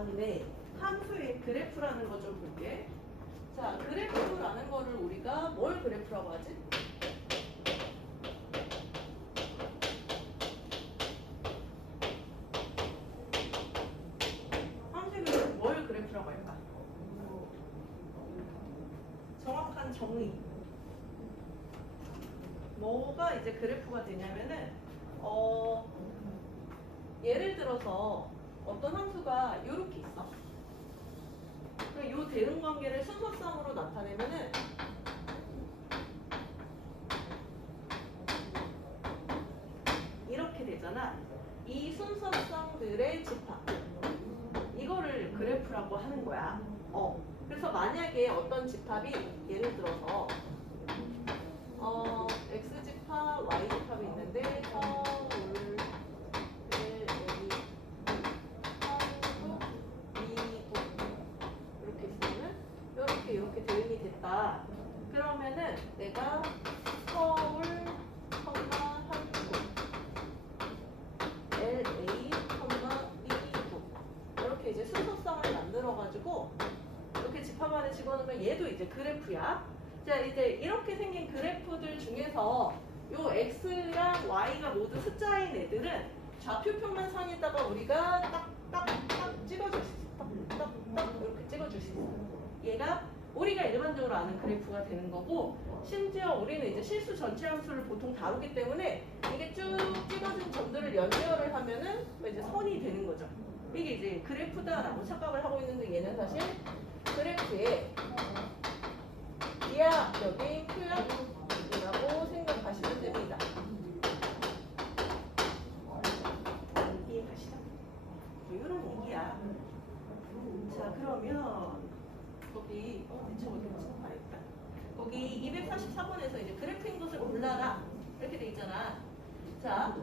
다음에 함수의 그래프라는 거 좀 볼게. 자, 그래프라는 거를 우리가 뭘 그래프라고 하지? 함수의 그래프 뭘 그래프라고 할까? 정확한 정의. 뭐가 이제 그래프가 되냐면은 예를 들어서 어떤 함수가 이렇게 있어. 그럼 요 대응 관계를 순서상으로 나타내면은 이렇게 되잖아. 이 순서상들의 집합. 이거를 그래프라고 하는 거야. 그래서 만약에 어떤 집합이 예를 들어서 x 집합, y 집합이 있는데 서울 1, 2, 한국, 미국 이렇게 있으면 이렇게 대응이 됐다. 그러면은 내가 서울, 한국, LA, 미국 이렇게 이제 순서상을 만들어가지고 이렇게 집합 안에 집어넣으면 얘도 이제 그래프야. 자, 이제 이렇게 생긴 그래프들 중에서 요 x랑 y가 모두 숫자인 애들은 좌표평면 상에다가 우리가 딱딱딱 찍어줄 수 있어. 딱딱딱 이렇게 찍어줄 수 있어. 얘가 우리가 일반적으로 아는 그래프가 되는 거고, 심지어 우리는 이제 실수 전체 함수를 보통 다루기 때문에 이게 쭉 찍어진 점들을 연결을 하면은 이제 선이 되는 거죠. 이게 이제 그래프다라고 착각을 하고 있는데 얘는 사실 그래프의 이하적인 표현이라고 생각하시면 됩니다. 이해가시죠? 이런 얘기야. 자, 그러면 거기 대충 어디 가야겠다. 거기 244번에서 이제 그래프인 것을 골라라 이렇게 돼 있잖아. 자,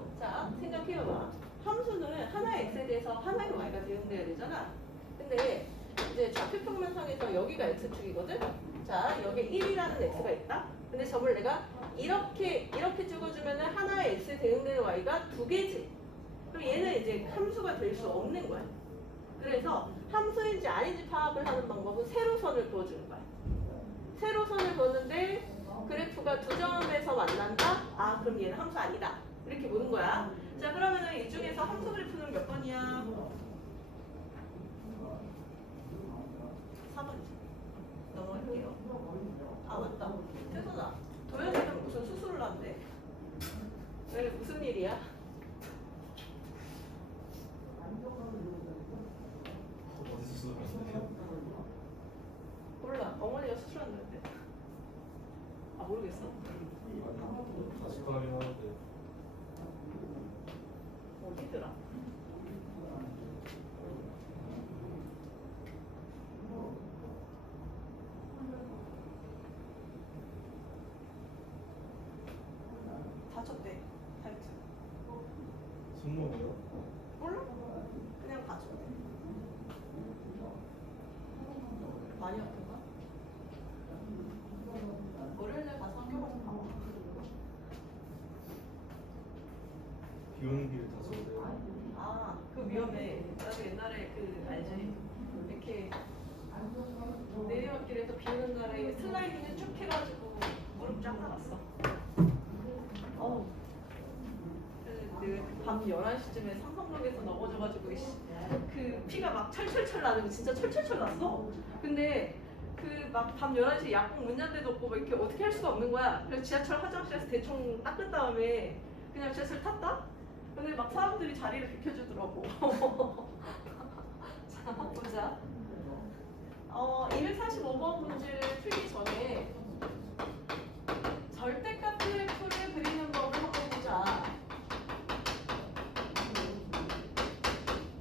생각해봐봐. 함수는 하나의 x에 대해서 하나의 y가 대응돼야 되잖아. 근데 이제 좌표평면상에서 여기가 x축이거든. 자, 여기 1이라는 x가 있다. 근데 저걸 내가 이렇게 찍어주면 하나의 x에 대응되는 y가 두 개지. 그럼 얘는 이제 함수가 될 수 없는 거야. 그래서 함수인지 아닌지 파악을 하는 방법은 세로선을 그어주는 거야. 세로선을 그었는데 그래프가 두 점에서 만난다? 아, 그럼 얘는 함수 아니다. 이렇게 보는 거야. 자, 그러면은 이 중에서 함수 그래프는 몇 번이야? 4번이죠. 넘어갈게요. 아, 맞다. 태선아, 도현이는 무슨 수술을 한대? 왜, 무슨 일이야? 어디 수술하세요? 몰라. 어머니가 수술한다는데. 아, 모르겠어. 다시 가긴 하는데 어디더라? 다쳤대. 다이어트. 손목이요? 몰라? 그냥 다쳤대. 많이 아픈가? 월요일에 가서 학교 가서 봐봐. 비 오는 길에 다시 오세요. 아, 그 위험해. 나도 옛날에 그 알지? 이렇게 내리막길에서 비 오는 날에 슬라이딩을 쭉 해가지고 무릎 쫙 나갔어. 어우. 밤 11시쯤에 삼성역에서 넘어져가지고 그 피가 막 철철철 나는 거 진짜 철철철 났어. 근데 그 막 밤 11시에 약국 문 연 데도 없고 막 이렇게 어떻게 할 수가 없는 거야. 그래서 지하철 화장실에서 대충 닦은 다음에 그냥 지하철 탔다? 근데 막 사람들이 자리를 비켜주더라고. 자, 보자. 245번 문제를 풀기 전에 절대값 그래프를 그리는 법을 한번 보자.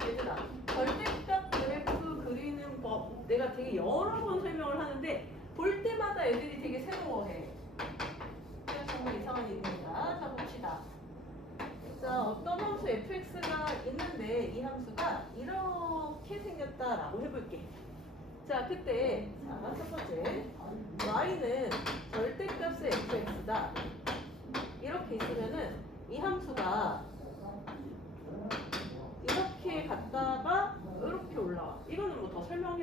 얘들아, 절대값 그래프 그리는 법 내가 되게 여러 번 설명을 하는데 볼 때마다 애들이 되게 새로워해. 그래서 정말 이상한 일입니다. 자, 봅시다. 자, 어떤 함수 fx가 있는데 이 함수가 이렇게 생겼다라고 해볼게. 자, 그때 첫 번째 y는 절대값의 fx다. 이렇게 있으면은 이 함수가 이렇게 갔다가 이렇게 올라와.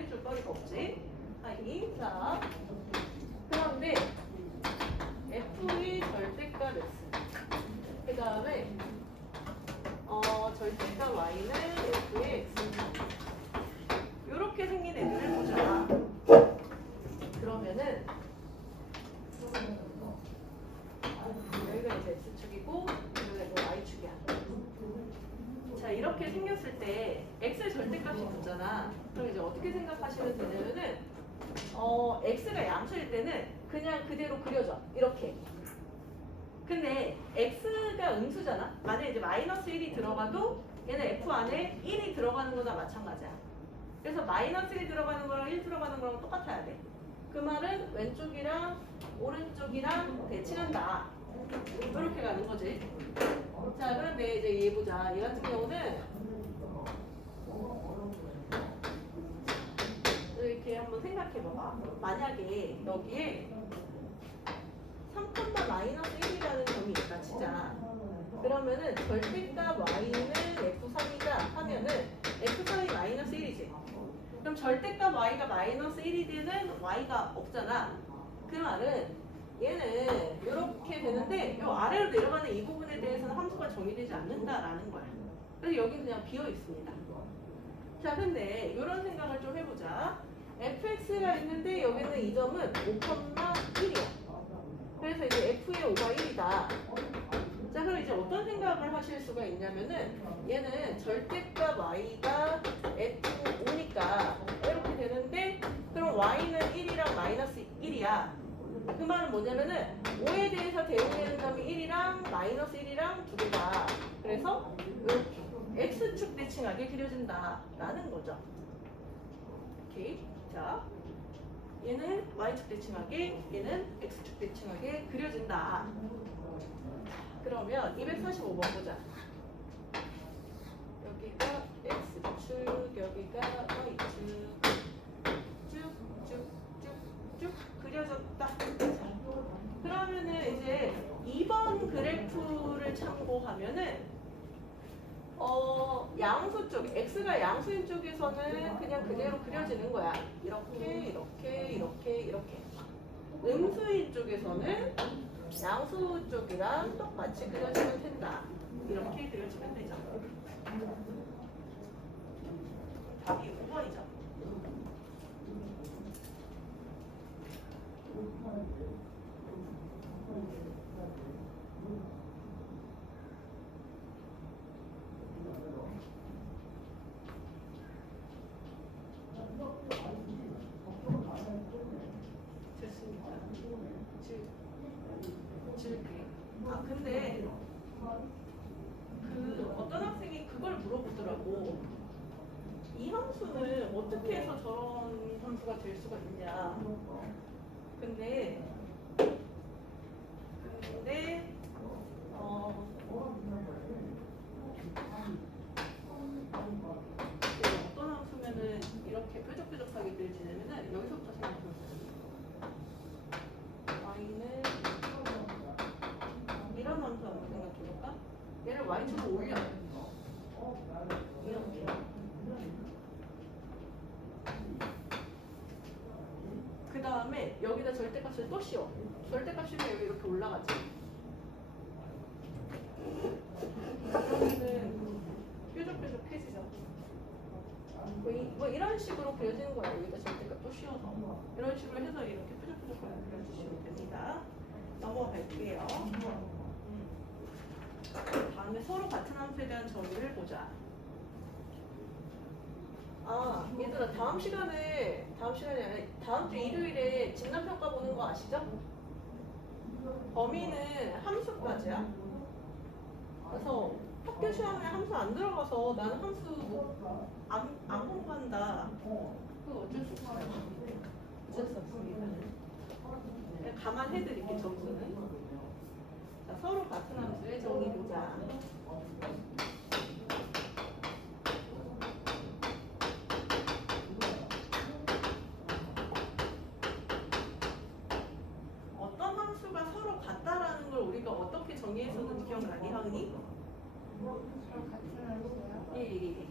해줄 거리가 없지. 하이. 자, 그런데 F의 절대값 X. 그 다음에 절대값 Y는 F의 X. 이렇게 생긴 애들을 보자. 그러면은 여기가 이제 X축이고 여기가 이제 Y축이야. 자, 이렇게 생겼을 때 X의 절대값이 붙잖아. 그럼 이제 어떻게 생각하시면 되냐면은 X가 양수일 때는 그냥 그대로 그려져. 이렇게. 근데 X가 음수잖아. 만약에 이제 마이너스 1이 들어가도 얘는 F 안에 1이 들어가는 거나 마찬가지야. 그래서 마이너스 1 들어가는 거랑 1 들어가는 거랑 똑같아야 돼. 그 말은 왼쪽이랑 오른쪽이랑 대칭한다. 이렇게 가는 거지. 자, 그런데 이제 얘 보자. 얘 같은 경우는 이렇게 한번 생각해 봐봐. 만약에 여기에 3, 마이너스 1이라는 점이 있다 치자. 그러면은 절대값 y는 f3이다 하면은 f3이 마이너스 1이지. 그럼 절대값 y가 마이너스 1이 되는 y가 없잖아. 그 말은 얘는 이렇게 되는데 요 아래로 내려가는 이 부분에 대해서는 함수가 정의되지 않는다라는 거야. 그래서 여기는 그냥 비어 있습니다. 자, 근데 이런 생각을 좀 해보자. fx가 있는데 여기는 이 점은 5,1이야. 그래서 이제 f의 5가 1이다. 자, 그럼 이제 어떤 생각을 하실 수가 있냐면은 얘는 절대값 y가 f5니까 이렇게 되는데 그럼 y는 1이랑 마이너스 1이야. 그 말은 뭐냐면은 5에 대해서 대응되는 점이 1이랑 마이너스 1이랑 두 개다. 그래서 이렇게 x축 대칭하게 그려진다라는 거죠. 오케이. 자, 얘는 y축 대칭하게, 얘는 x축 대칭하게 그려진다. 그러면 245번 보자. 여기가 x축, 여기가 y축, 쭉쭉쭉쭉 그려졌다. 그러면은 이제 2번 그래프를 참고하면은 양수 쪽, x가 양수인 쪽에서는 그냥 그대로 그려지는 거야. 이렇게, 이렇게, 이렇게, 이렇게. 음수인 쪽에서는 양수 쪽이랑 똑같이 그려지면 된다. 이렇게 그려지면 되죠. 답이 5번이죠. 근데 그 어떤 학생이 그걸 물어보더라고. 이 함수는 어떻게 해서 저런 함수가 될 수가 있냐. 근데 어떤 함수면은 이렇게 뾰족뾰족하게 그려지냐면은 여기서부터 생각해보세요. y는 이런 함수 한번 생각해볼까? 얘를 y축으로 올려. 이렇게. 그 다음에 여기다 절대값을 또 씌워. 절대값이면 여기 이렇게 올라가지. 그러면은 뾰족뾰족해지죠. 뭐 이런 식으로 그려지는 거야. 여기다 절대값 또 씌워서. 이런 식으로 해서 이렇게 뾰족뾰족하게 그려주시면 됩니다. 넘어갈게요. 다음에 서로 같은 함수에 대한 정의를 보자. 아, 얘들아, 다음 시간에 아니라 다음 주 일요일에 진단평가 보는 거 아시죠? 범위는 함수까지야. 그래서 학교 시험에 함수 안 들어가서 나는 함수 안 공부한다. 그거 어쩔 수 없어요. 어쩔 수 없습니다. 그냥 감안해드릴게, 점수는. 자, 서로 같은 함수의 정의 보자. 어떤 함수가 서로 같다라는 걸 우리가 어떻게 정의했었는지 기억나니, 하은이? 예.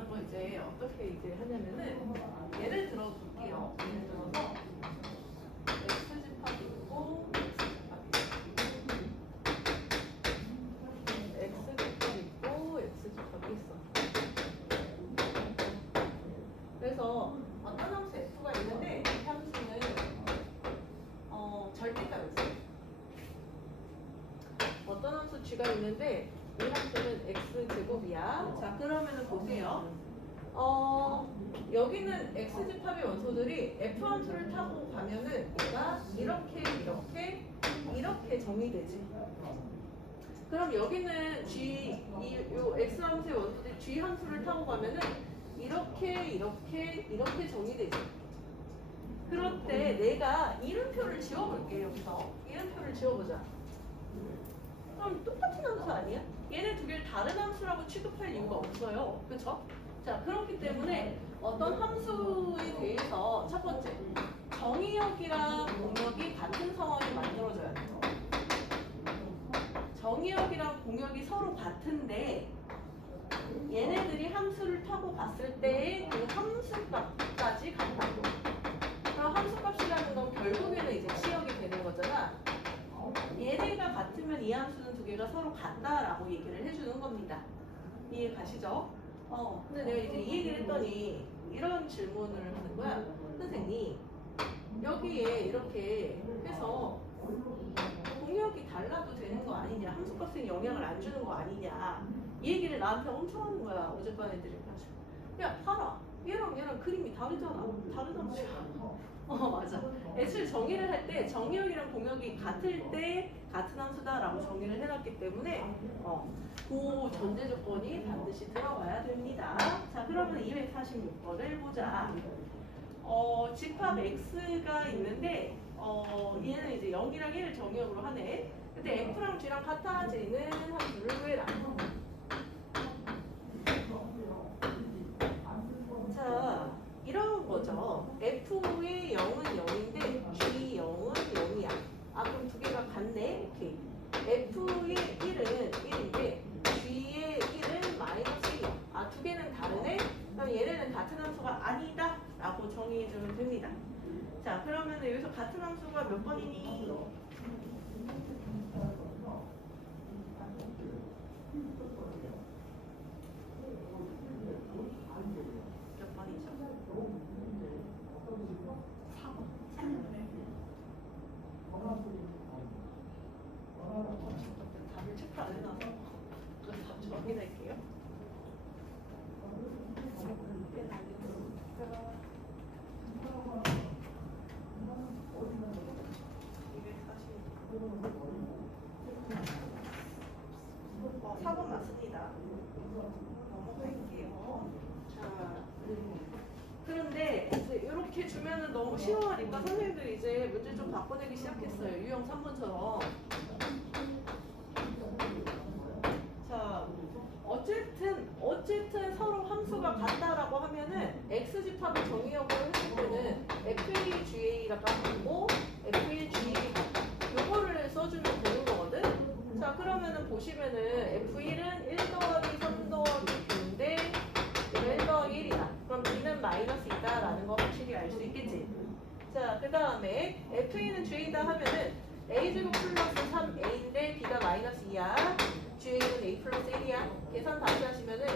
라는 거 이제 어떻게 이제 하냐면은 예를 들어 볼게요. 예를 들어서 x 집합이 있고 x 집합이 있고 x 집합이 있어. 그래서 어떤 함수 f가 있는데 이 함수는 절대값이었어요. 어떤 함수 g가 있는데 이 함수는 x제곱이야. 자, 그러면은 보세요. 여기는 x집합의 원소들이 f 함수를 타고 가면은 얘가 이렇게 정의되지. 그럼 여기는 요 x 함수의 원소들이 g 함수를 타고 가면은 이렇게 정의되지. 그럴 때 내가 이름표를 지워볼게. 여기서 이름표를 지워보자. 그럼 똑같은 함수 아니야? 얘네 두 개를 다른 함수라고 취급할 이유가 없어요. 그쵸? 자, 그렇기 때문에 어떤 함수에 대해서 첫 번째, 정의역이랑 공역이 같은 상황이 만들어져야 돼. 정의역이랑 공역이 서로 같은데 얘네들이 함수를 타고 갔을 때의 그 함수값까지 같다고. 그럼 함수값이라는 건 결국에는 이제 치역이 되는 거잖아. 얘네가 같으면 이 함수는 두 개가 서로 같다라고 얘기를 해주는 겁니다. 이해 가시죠? 근데 내가 이제 이 얘기를 했더니 이런 질문을 하는 거야. 선생님, 여기에 이렇게 해서 공역이 달라도 되는 거 아니냐? 함수값에 영향을 안 주는 거 아니냐? 이 얘기를 나한테 엄청 하는 거야. 어젯밤 애들이 가지고. 야, 봐라. 얘랑 그림이 다르잖아. 다른 함수야. 맞아. 애초에 정의를 할 때 정의역이랑 공역이 같을 때 같은 함수다라고 정의를 해놨기 때문에 그 전제 조건이 반드시 들어가야 됩니다. 자, 그러면 246번을 보자. 집합 x가 있는데 얘는 이제 0이랑 1을 정의역으로 하네. 근데 f랑 g랑 같아지는 함수를 구해라. 자, 이런 거죠. f의 0은 0인데 g 0은 0이야. 그럼 두 개가 같네. 오케이. f의 1은 1인데 g의 1은 -1이야. 두 개는 다르네. 그럼 얘네는 같은 함수가 아니다 라고 정의해주면 됩니다. 자, 그러면 여기서 같은 함수가 몇 번이니? 몇 번이죠? 4번. 답을 체크 안 해놔서 답 좀 확인할게요. 어, 4번 맞습니다. 넘어갈게요. 자, 그런데 이렇게 주면은 너무 쉬워하니까 선생님들이 이제 문제 좀 바꿔내기 시작했어요. 유형 3번처럼. 자, 어쨌든 서로 함수가 같다라고 하면은 x집합을 정의역으로 했을 때는 f1 ga라고 하고 f1 g 같다. 요거를 써주면 되는 거거든. 자, 그러면은 보시면은 f1은 1 더하기 3 더하기 9인데 1 더하기 1이다. 그럼 b는 -2다 라는 거 확실히 알 수 있겠지. 자, 그 다음에 f2는 g다 하면은 a제곱 플러스 3a인데 b가 -2야. g는 a 플러스 1이야. 계산 다시 하시면은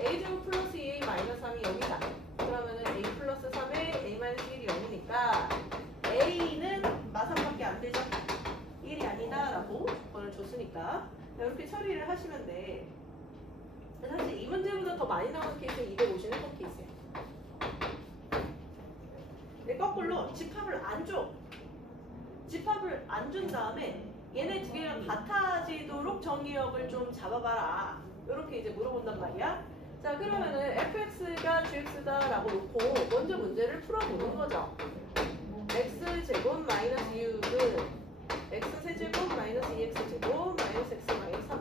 a제곱 플러스 2a 마이너스 3이 0이다. 그러면은 a 플러스 3에 a 마이너스 1이 0이니까 a는 마삼밖에 안 되죠. 1이 아니다 라고 조건을 줬으니까 이렇게 처리를 하시면 돼. 사실 이 문제보다 더 많이 나오는 케이스는 251번 케이스야. 근데 거꾸로 집합을 안 줘. 집합을 안 준 다음에 얘네 두 개가 같아지도록 정의역을 좀 잡아봐라. 이렇게 이제 물어본단 말이야. 자, 그러면은 fx가 gx다 라고 놓고 먼저 문제를 풀어보는 거죠. x제곱 마이너스 6은 x세제곱 마이너스 2x제곱 마이너스 x 마이너스 3.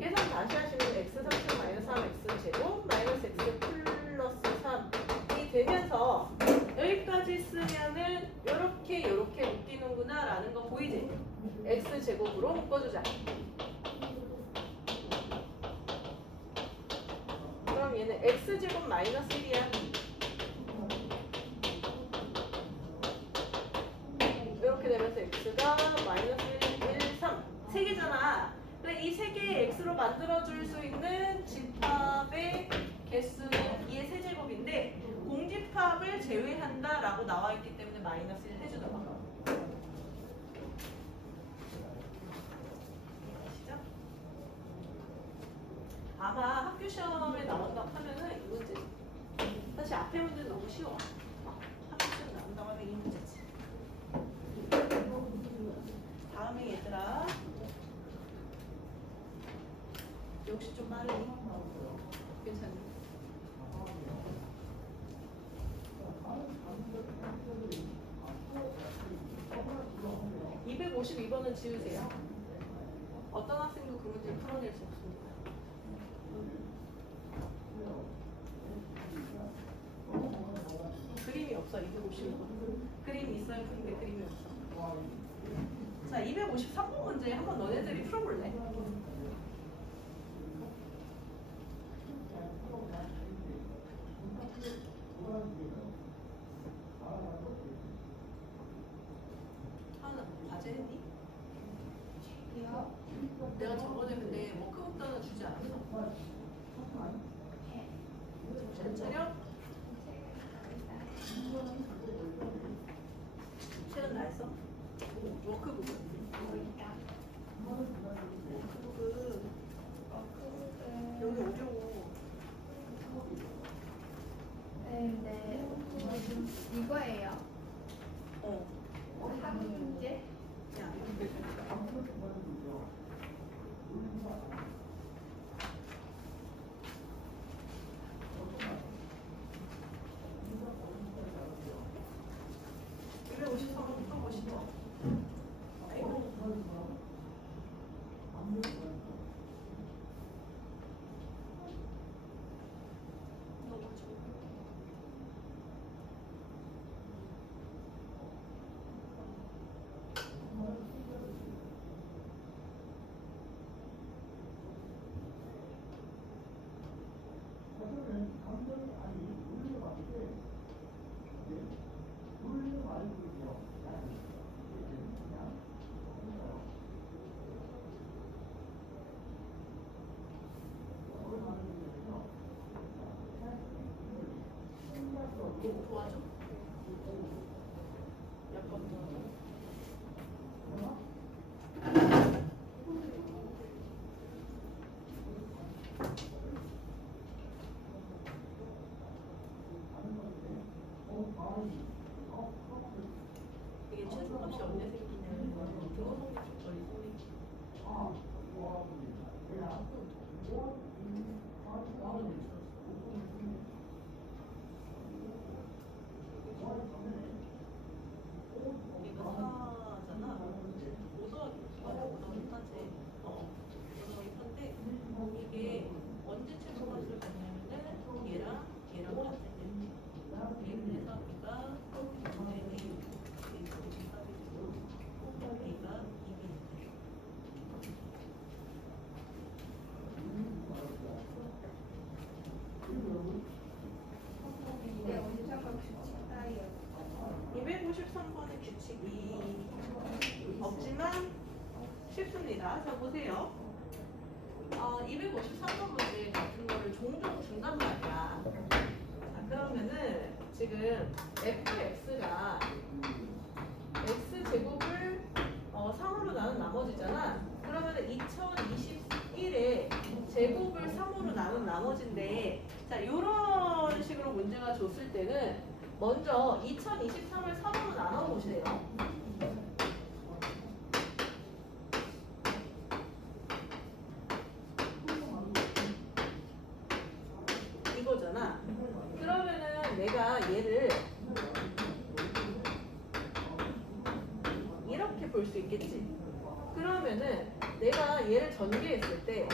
계산 다시 하시면 x 3제곱 마이너스 3x제곱 마이너스 x 플러스 3이 되면서 여기까지 쓰면은 요렇게 묶이는구나 라는 거 보이지? x제곱으로 묶어주자. 그럼 그럼 얘는 x제곱 마이너스 1이야. 이렇게 되면서 x가 마이너스 1, 1, 3. 3개잖아. 근데 이 3개의 x로 만들어줄 수 있는 집합의 개수는 2의 세제곱인데 공집합을 제외한다라고 나와 있기 때문에 마이너스 1 해주는 거야. 아시죠? 아마 학교 시험에 나온다고 하면은 이 문제지. 사실 앞에 문제는 너무 쉬워. 학교 시험 나온다고 하면 이 문제지. 다음에 얘들아 역시 좀 빠르니? 괜찮니? 252번은 지우세요. 어떤 학생도 그 문제를 풀어낼 수 없습니다. 그림이 없어. 252번. 그림이 있어야 푸는데 그림이 없어. 자, 253번 문제 한번 너네들이 풀어볼래? 하나 과제 했니? 내가 저번에 근데 워크북 하나 주지 않았어? 정신 차려? 최근 다 했어? 워크북은? 워크북은 여기 오려고. 네, 이거예요. 어. 학문 문제? 야. 풀어보시죠. 아이고. 도와줘. 몇 번 도와줘. 이게 최소값이 언제 생기냐면 등호성립 적절히 생기지. 이거 4잖아. 5 더하기 4지. 5 더하기 4인데 이게 언제 최소값을 갖냐면은 얘랑 같을 때. 그래서 얘가 A가 2이 네, 원자가 규칙 따위요. 253번의 규칙이 없지만 쉽습니다. 자, 보세요. 253번 문제 같은 거를 종종 준단 말이야. 자, 그러면은 지금 fx가 x제곱을 3으로 나눈 나머지잖아. 그러면은 2021에 제곱을 3으로 나눈 나머지인데, 자, 요런 식으로 문제가 줬을 때는 먼저 2023을 3으로 나눠 보세요. 이거잖아. 그러면은 내가 얘를 이렇게 볼 수 있겠지. 그러면은 내가 얘를 전개했을 때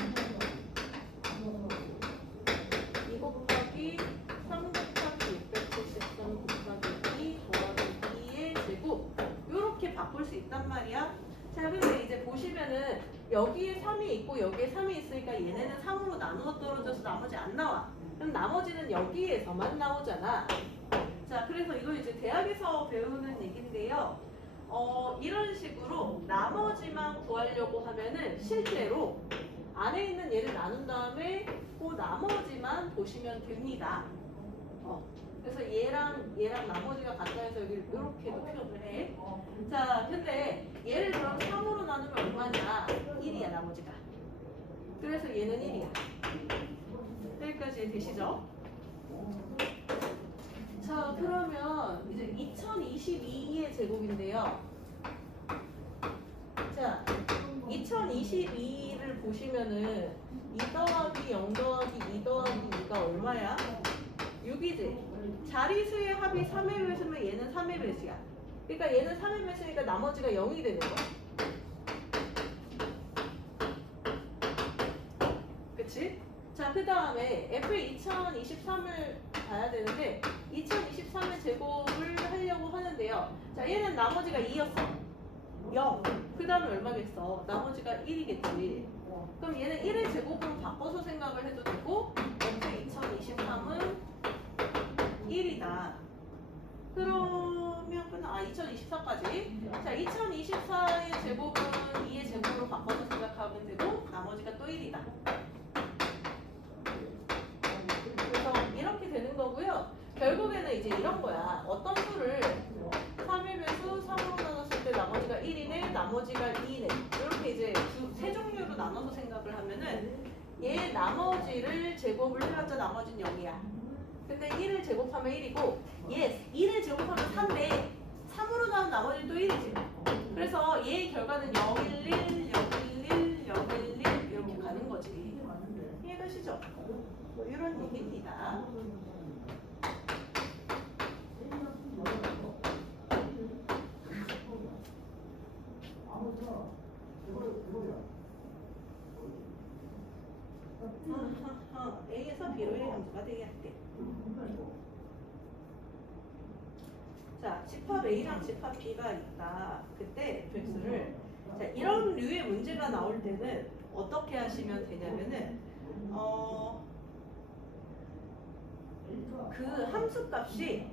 2 곱하기 3 곱하기 673 곱하기 2 더하기 2의 제곱 요렇게 바꿀 수 있단 말이야. 자, 근데 이제 보시면은 여기에 3이 있고 여기에 3이 있으니까 얘네는 3으로 나누어 떨어져서 나머지 안 나와. 그럼 나머지는 여기에서만 나오잖아. 자, 그래서 이거 이제 대학에서 배우는 얘기인데요. 이런 식으로 나머지만 구하려고 하면은 실제로 안에 있는 얘를 나눈 다음에 그 나머지만 보시면 됩니다. 그래서 얘랑 나머지가 같다 해서 여기 이렇게도 표현을 해. 자, 근데 얘를 그럼 3으로 나누면 얼마냐? 1이야, 나머지가. 그래서 얘는 1이야. 여기까지 되시죠? 자, 그러면 이제 2022의 제곱인데요. 자, 2022를 보시면은 2 더하기 0 더하기 2 더하기 2가 얼마야? 6이지. 자리수의 합이 3의 배수면 얘는 3의 배수야. 그러니까 얘는 3의 배수니까 나머지가 0이 되는 거야. 그치? 자, 그 다음에 F 2023을 봐야 되는데 2023의 제곱을 하려고 하는데요. 자, 얘는 나머지가 2였어. 0. 그 다음에 얼마겠어? 나머지가 1이겠지. 그럼 얘는 1의 제곱으로 바꿔서 생각을 해도 되고 F 2023은 1이다. 그러면 2024까지. 자, 2024의 제곱은 2의 제곱으로 바꿔서 생각하면 되고 나머지가 또 1이다. 그래서 이렇게 되는 거고요. 결국에는 이제 이런 거야. 어떤 수를 3의 배수 3으로 나눴을 때 나머지가 1이네, 나머지가 2네. 이렇게 이제 세 종류로 나눠서 생각을 하면은 얘 나머지를 제곱을 해봤자 나머지는 0이야. 근데 1을 제곱하면 1이고 얘 1을 제곱하면 3인데 3으로 나온 나머지는 또 1이지. 그래서 얘의 결과는 011, 011, 011 이렇게 가는 거지. 이해가시죠? 뭐 이런 얘기입니다. A에서 B로 1의 함수가 되게 할게. 자, 집합 A랑 집합 B가 있다. 그때 fx를 자, 이런 류의 문제가 나올 때는 어떻게 하시면 되냐면은 그 함수 값이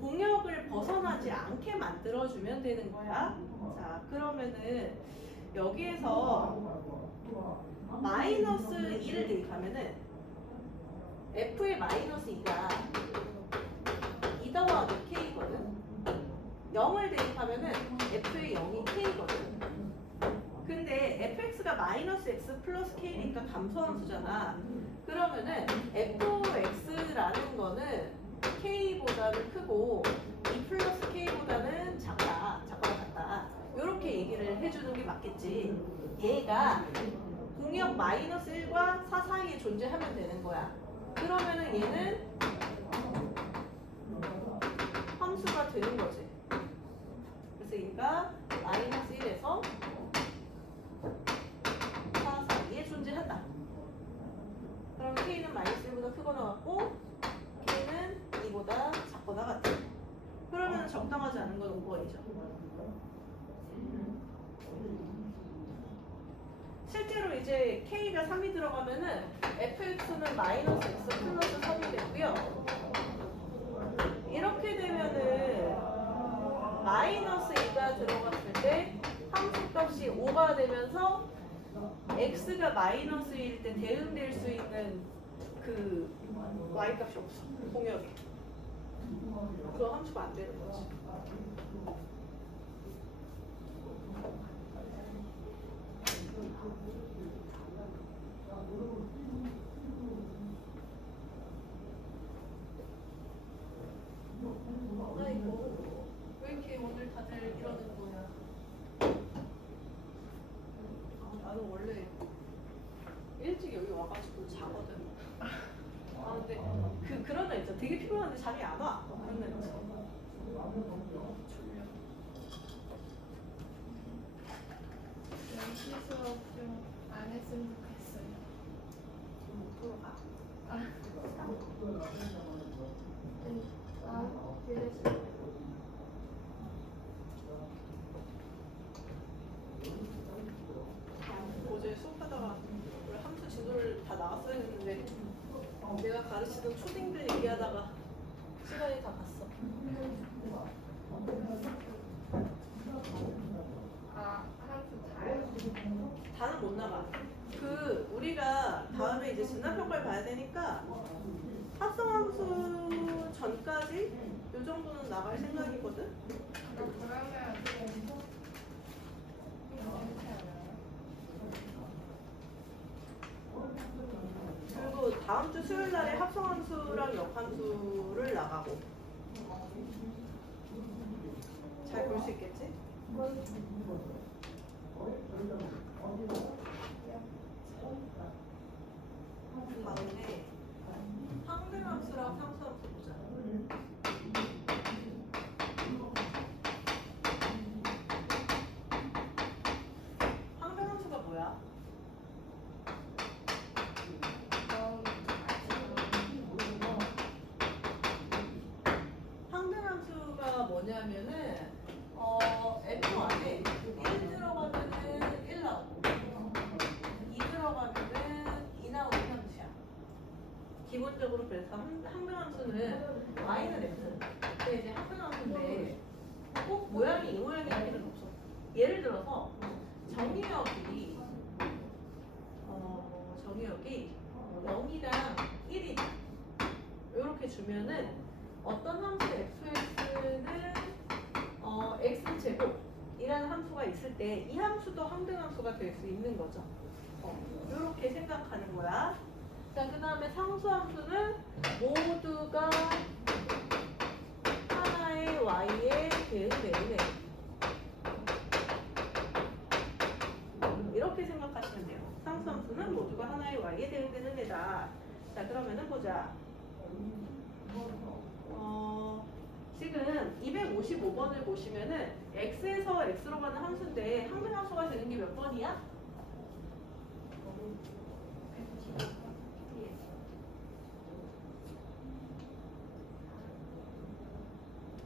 공역을 벗어나지 않게 만들어주면 되는 거야. 자, 그러면은 여기에서 마이너스 2를 대입하면은 f의 마이너스 2가 2 더하기 k거든. 0을 대입하면은 f의 0이 k거든. 근데 fx가 마이너스 x 플러스 k니까 감소함수잖아. 그러면은 fx라는 거는 k보다는 크고 2 플러스 k보다는 작거나 같다. 이렇게 얘기를 해주는 게 맞겠지. 얘가 공역 마이너스 1과 4 사이에 존재하면 되는 거야. 그러면은 얘는 함수가 되는 거지. 그래서 얘가 마이너스 1에서 4 사이에 존재한다. 그럼 k는 마이너스 1보다 크거나 같고 k는 2보다 작거나 같다. 그러면 적당하지 않은 건 5번이죠. 실제로 이제 k가 3이 들어가면은 fx는 마이너스 x 플러스 3이 되고요. 이렇게 되면은 마이너스 2가 들어갔을 때 함수값이 5가 되면서 x가 마이너스 1일 때 대응될 수 있는 그 y값이 없어. 공역에. 그 함수가 안 되는 거지. 아이고, 왜 이렇게 오늘 다들 이러는 거야? 나는 원래 일찍 여기 와가지고 자거든. 근데 그런 날 있죠. 되게 피곤한데 잠이 안 와. 그런 날 있지. 졸려. 연시 수업 좀 안 했으면 좋겠어요. 못 들어가. 그래서 아저씨도 초딩들 얘기하다가 시간이 다 갔어. 아, 함수 다요? 다는 못 나가. 그 우리가 다음에 이제 진단평가를 봐야 되니까 합성함수 전까지 요 정도는 나갈 생각이거든. 그러면 괜찮지 않아요? 그리고 다음 주 수요일 날에 합성함수랑 역함수를 나가고 잘 볼 수 있겠지? 다음에 항등함수랑 상수함수 보자. 항등함수가 뭐야? 항등함수가 뭐냐면은 F 안에 1 들어가면은 1 나오고 2 들어가면은 2 나오는 함수야. 기본적으로 그래서 항등함수는 y는 x. 근데 이제 항등함수인데 꼭 모양이 이 모양일 필요는 없어. 예를 들어서 정의역이 0이랑 1이다. 이렇게 주면은 어떤 함수 fx는 x제곱이라는 함수가 있을 때 이 함수도 항등함수가 될 수 있는 거죠. 이렇게 생각하는 거야. 자, 그 다음에 상수함수는 모두가 하나의 y에 대응되는 애. 이렇게 생각하시면 돼요. 상수함수는 모두가 하나의 y에 대응되는 애다. 자, 그러면은 보자. 지금 255번을 보시면은 x에서 x로 가는 함수인데 항등함수가 되는 게 몇 번이야?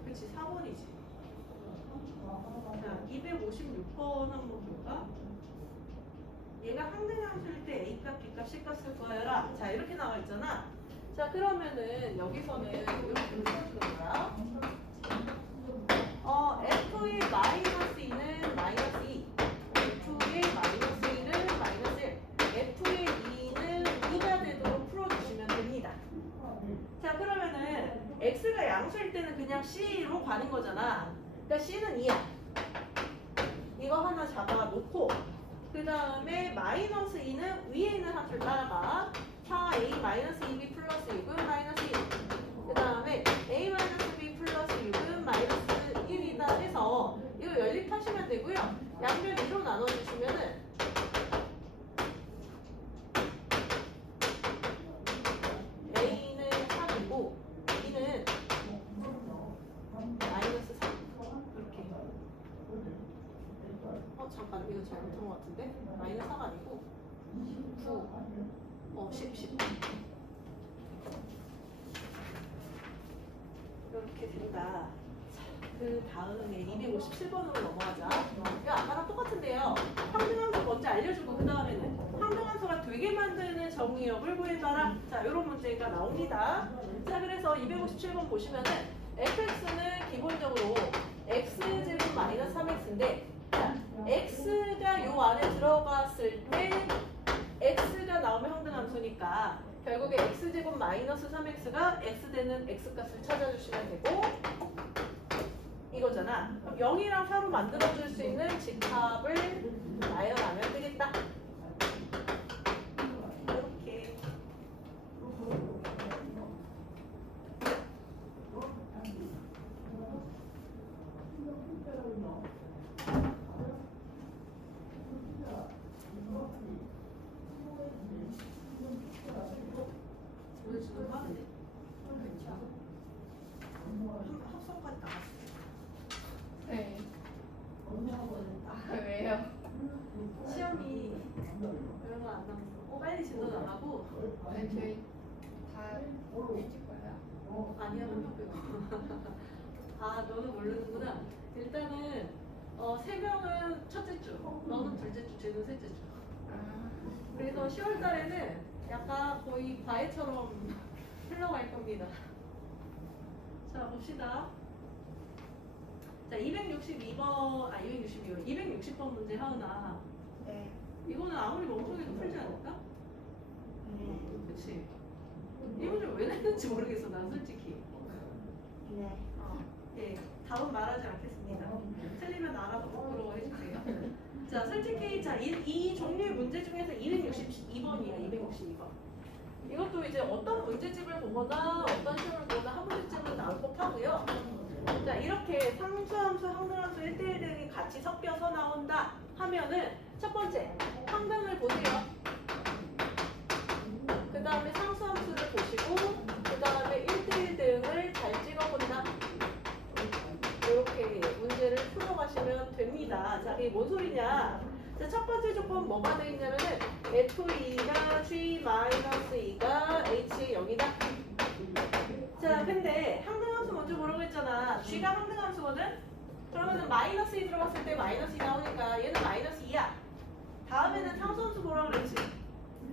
그치, 4번이지. 자, 256번 한번 볼까? 얘가 항등함수일 때 A값, B값, C값 쓸 거야라. 자, 이렇게 나와 있잖아. 자, 그러면은 여기서는 이렇게 풀어주는 거야. F의 마이너스 2는 마이너스 2, F의 마이너스 1은 마이너스 1, F의 2는 2가 되도록 풀어주시면 됩니다. 자, 그러면은 X가 양수일 때는 그냥 C로 가는 거잖아. 그러니까 C는 2야. 이거 하나 잡아놓고 그 다음에 마이너스 2는 위에 있는 함수를 따라가. 4a 마이너스 2b 플러스 6은 마이너스 1. 그 다음에 a 마이너스 b 플러스 6은 마이너스 1이다 해서 이거 연립하시면 되고요. 양변 2로 나눠주시면은 a는 3이고 b는 마이너스 3. 이렇게. 잠깐 이거 잘못한 것 같은데? 마이너스 3 아니고 9 10 이렇게 된다. 그 다음에 257번으로 넘어가자. 이거 아까랑 똑같은데요. 항등함수 먼저 알려주고 그 다음에는 항등함수가 되게 만드는 정의역을 구해봐라. 자, 이런 문제가 나옵니다. 자, 그래서 257번 보시면은 fx는 기본적으로 x제곱 마이너스 3x인데 자, x가 요 안에 들어갔을 때 x가 나오면 항등함수니까 결국에 x제곱 마이너스 3x가 x 되는 x값을 찾아주시면 되고 이거잖아. 그럼 0이랑 4로 만들어줄 수 있는 집합을 나열하면 되겠다. 이렇게. 오늘 지금 빠르네. 합성까지 나갔어. 네. 아, 왜요? 시험이 얼마 안 남았어. 빨리 진도 나가고. 네, 저희 다 일찍 봐요. 아니야, 한 명 빼고. 아, 너는 모르는구나. 일단은 3명은 첫째 주, 너는 둘째 주, 쟤는 셋째 주. 아, 그래서 10월 달에는 약간 거의 과외처럼 흘러갈 겁니다. 자, 봅시다. 자, 260번 문제 하은아. 네. 이거는 아무리 멍청해도 풀지 않을까? 네. 그치? 이 문제 왜 냈는지 모르겠어, 난 솔직히. 네. 예, 답은 말하지 않겠습니다. 틀리면 알아서 부끄러워해주세요. 자, 솔직히 이 종류의 문제 중에서 262번이에요. 262번. 이것도 이제 어떤 문제집을 보거나 어떤 시험을 보거나 한 문제집은 난폭하고요. 자, 이렇게 상수함수, 항등함수 1대1 등이 같이 섞여서 나온다 하면은 첫 번째, 항등을 보세요. 그 다음에 상수함수를 보시고 그 다음에 1대1 등을 잘 찍어본다. 이렇게 문제를 풀어가시면 됩니다. 자, 이게 뭔 소리냐? 자, 첫 번째 조건 뭐가 되어 있냐면은 F2가 G-2가 H의 0이다. 자, 근데 항등함수 먼저 보라고 했잖아. G가 항등함수거든? 그러면은 마이너스 2 들어갔을 때 마이너스 2 나오니까 얘는 마이너스 2야. 다음에는 상수함수 보라고 그랬지.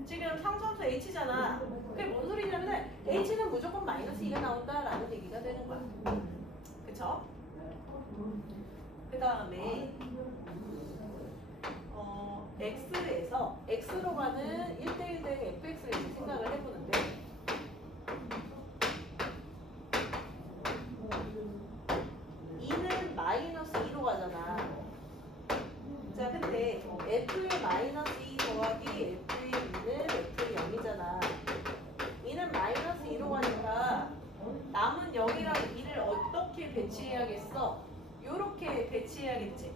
지금 상수함수 H잖아. 그게 뭔 소리냐면은 H는 무조건 마이너스 2가 나온다라는 얘기가 되는 거야. 그쵸? 그 다음에 X에서 X로 가는 1대1 등 fx를 이제 생각을 해보는데 이는 마이너스 2로 가잖아. 자, 근데 f의 마이너스 2 더하기 f의 2는 f의 0이잖아. 이는 마이너스 2로 가니까 남은 0이랑 2를 어떻게 배치해야겠어? 요렇게 배치해야겠지.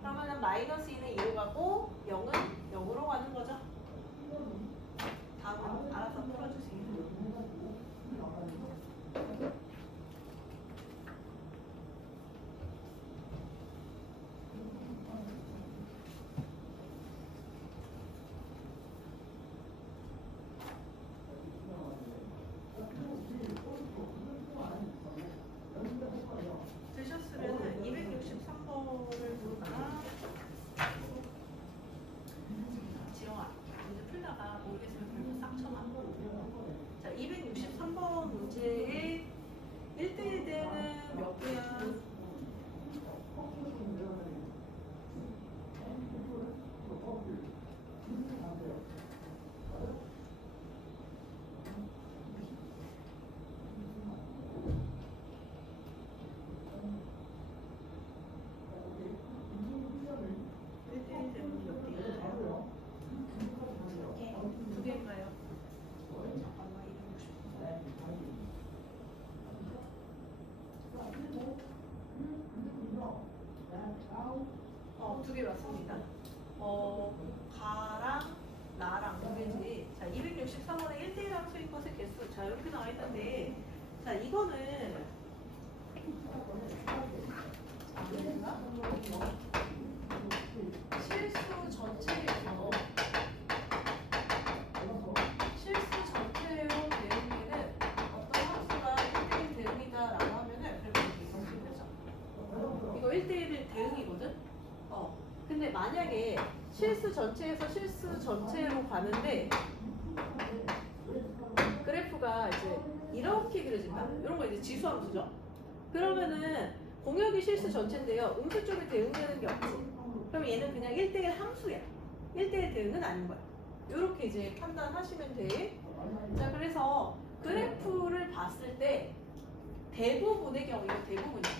그러면은 마이너스 2는 2로 가고 0은 0으로 가는 거죠. 다음은 알아서 풀어주세요. 되셨으면은 263번을 볼까? 지영아, 문제 풀다가 모르겠으면 별거 싹 쳐놔. 자, 263번 문제의 1대1 대는 몇 개야? 두 개인가요? 잠깐만, 260. 두 개 맞습니다. 가랑 나랑 두 개지. 자, 263번에 1대1 함수인 것의 개수. 자, 이렇게 나와 있는데, 자, 이거는 실수 전체에서 대응에는 어떤 함수가 1대1 대응이다라고 하면은 그렇게 이렇게 되죠. 이거 1대1 대응이거든? 근데 만약에 실수 전체에서 실수 전체로 가는데 그래프가 이제 이렇게 그려진다. 이런 거 이제 지수함수죠. 그러면은 공역이 실수 전체인데요. 음수 쪽에 대응되는 게 없지. 그럼 얘는 그냥 1대1 함수야. 1대1 대응은 아닌 거야. 이렇게 이제 판단하시면 돼. 자, 그래서 그래프를 봤을 때 대부분의 경우, 이거 대부분이야.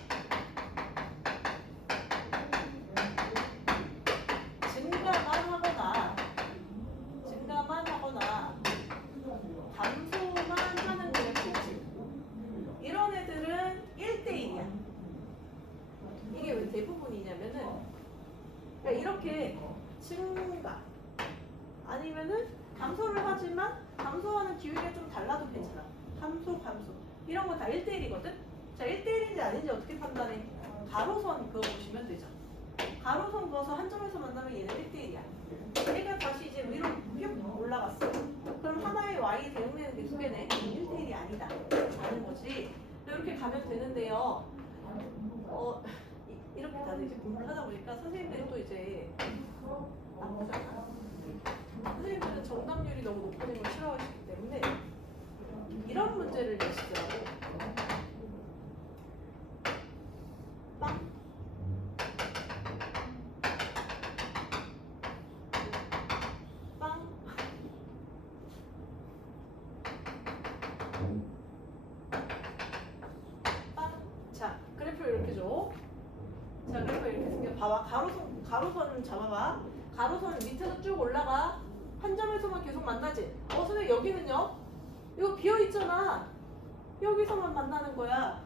증가만 하거나 감소만 하는 그래프지. 이런 애들은 1대1이야. 이게 왜 대부분이냐면은 그러니까 이렇게 증가 아니면은 감소를 하지만 감소하는 기울기가 좀 달라도 괜찮아. 감소 이런 거 다 1대1이거든. 자, 1대1인지 아닌지 어떻게 판단해? 가로선 그어보시면 되죠. 가로선 그어서 한 점에서 만나면 얘는 1대1이야. 얘가 다시 이제 위로 쭉 올라갔어. 그럼 하나의 y 대응되는 게 두 개네. 1대1이 아니다 라는 거지. 이렇게 가면 되는데요. 이렇게 다들 이제 공부를 하다 보니까 선생님들이 또 이제 아프잖아. 선생님들은 정답률이 너무 높아진 걸 싫어하시기 때문에 이런 문제를 내시더라고. 빵. 빵. 빵. 자, 그래프를 이렇게 줘. 자, 그래프 이렇게 생겨. 봐봐. 가로선 잡아봐. 가로선 밑에서 쭉 올라가. 한 점에서만 계속 만나지. 선생님 여기는요? 이거 비어있잖아. 여기서만 만나는 거야.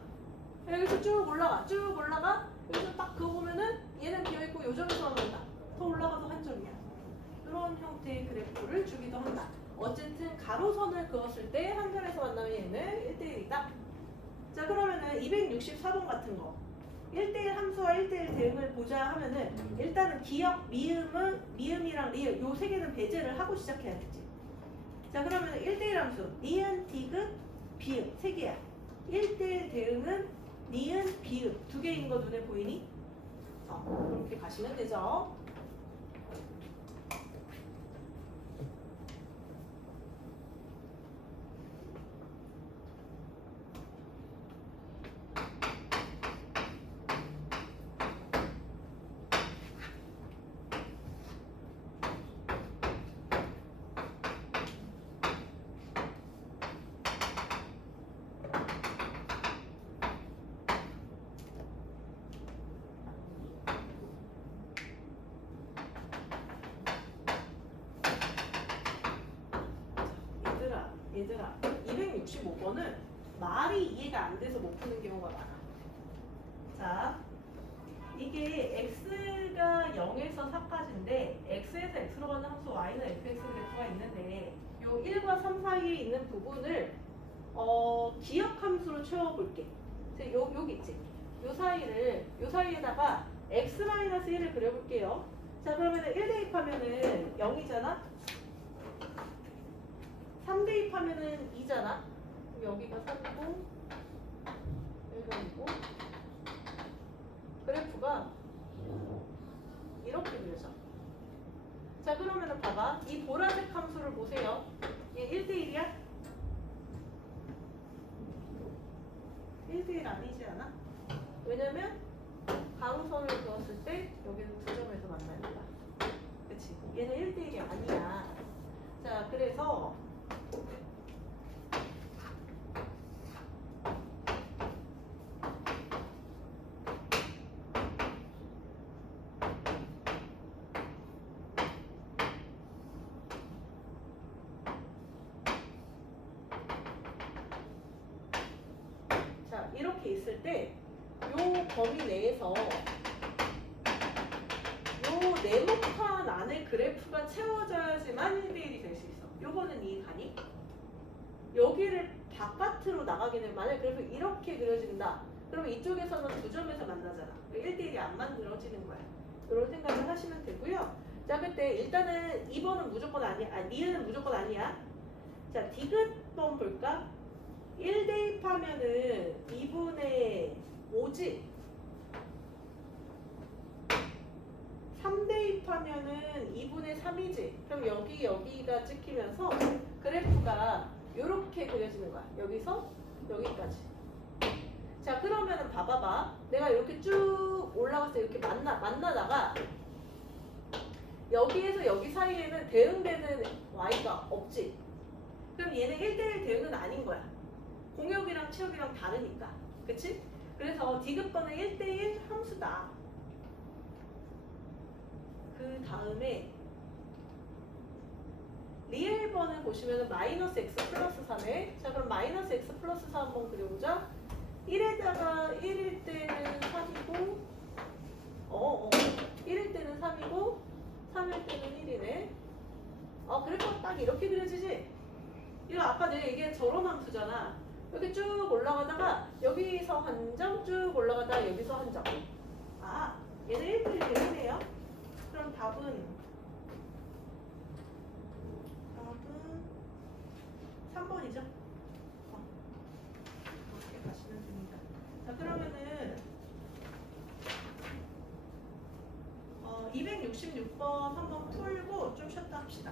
여기서 쭉 올라가. 쭉 올라가. 여기서 딱 그거 보면은 얘는 비어있고 요 점에서만 만나. 더 올라가도 한 점이야. 이런 형태의 그래프를 주기도 한다. 어쨌든 가로선을 그었을 때 한 점에서 만나면 얘는 1대1이다. 자, 그러면은 264번 같은 거. 1대1 함수와 1대1 대응을 보자 하면은 일단은 기역, 미음이랑 리을 요 세 개는 배제를 하고 시작해야겠지. 자, 그러면 1대1 함수 니은, 디귿, 비음 세 개야. 1대1 대응은 니은, 비음 두 개인 거 눈에 보이니? 그렇게 가시면 되죠. 얘들아 265번은 말이 이해가 안 돼서 못 푸는 경우가 많아. 자, 이게 x가 0에서 4까지인데 x에서 x로 가는 함수 y는 fx 그래프가 있는데 요 1과 3 사이에 있는 부분을 기역 함수로 채워볼게. 여기 있지? 요 사이에다가 x-1을 그려볼게요. 자, 그러면은 1 대입하면은 0이잖아? 3 대입하면은 2잖아? 여기가 3이고 여기가 2고 그래프가 이렇게 그려져. 자, 그러면은 봐봐. 이 보라색 함수를 보세요. 얘 1대1이야? 1대1 아니지 않아? 왜냐면 가로선을 그었을 때 여기는 두 점에서 만나야 된다. 그치? 얘는 1대1이 아니야. 자, 그래서 이렇게 있을 때 요 범위 내에서 요 네모칸 안에 그래프가 채워져야지만 1대1이 될 수 있어. 요거는 이해가니? 여기를 바깥으로 나가기는 만약 그래프 이렇게 그려진다. 그러면 이쪽에서는 두 점에서 만나잖아. 1대1이 안 만들어지는 거야. 이런 생각을 하시면 되고요. 자, 그때 일단은 2번은 무조건 아니야. 니은은 무조건 아니야. 자, 디귿번 볼까? 1 대입하면은 2분의 5지. 3 대입하면은 2분의 3이지. 그럼 여기가 찍히면서 그래프가 이렇게 그려지는 거야. 여기서 여기까지. 자, 그러면은 봐봐봐. 내가 이렇게 쭉 올라갔을 때 이렇게 만나다가 여기에서 여기 사이에는 대응되는 y가 없지. 그럼 얘는 1대1 대응은 아닌 거야. 공역이랑 치역이랑 다르니까. 그치? 그래서 디귿번은 1대1 함수다. 그 다음에 리을번을 보시면은 마이너스 x 플러스 3에 자, 그럼 마이너스 x 플러스 4 한번 그려보자. 1에다가 1일 때는 3이고 1일 때는 3이고 3일 때는 1이네. 그래서 딱 이렇게 그려지지? 이거 아까 내가 얘기한 저런 함수잖아. 이렇게 쭉 올라가다가 여기서 한 점 쭉 올라가다가 여기서 한 점. 얘는 1대1 되네요. 그럼 답은 3번이죠. 이렇게 가시면 됩니다. 자, 그러면은 266번 한번 풀고 좀 쉬었다 합시다.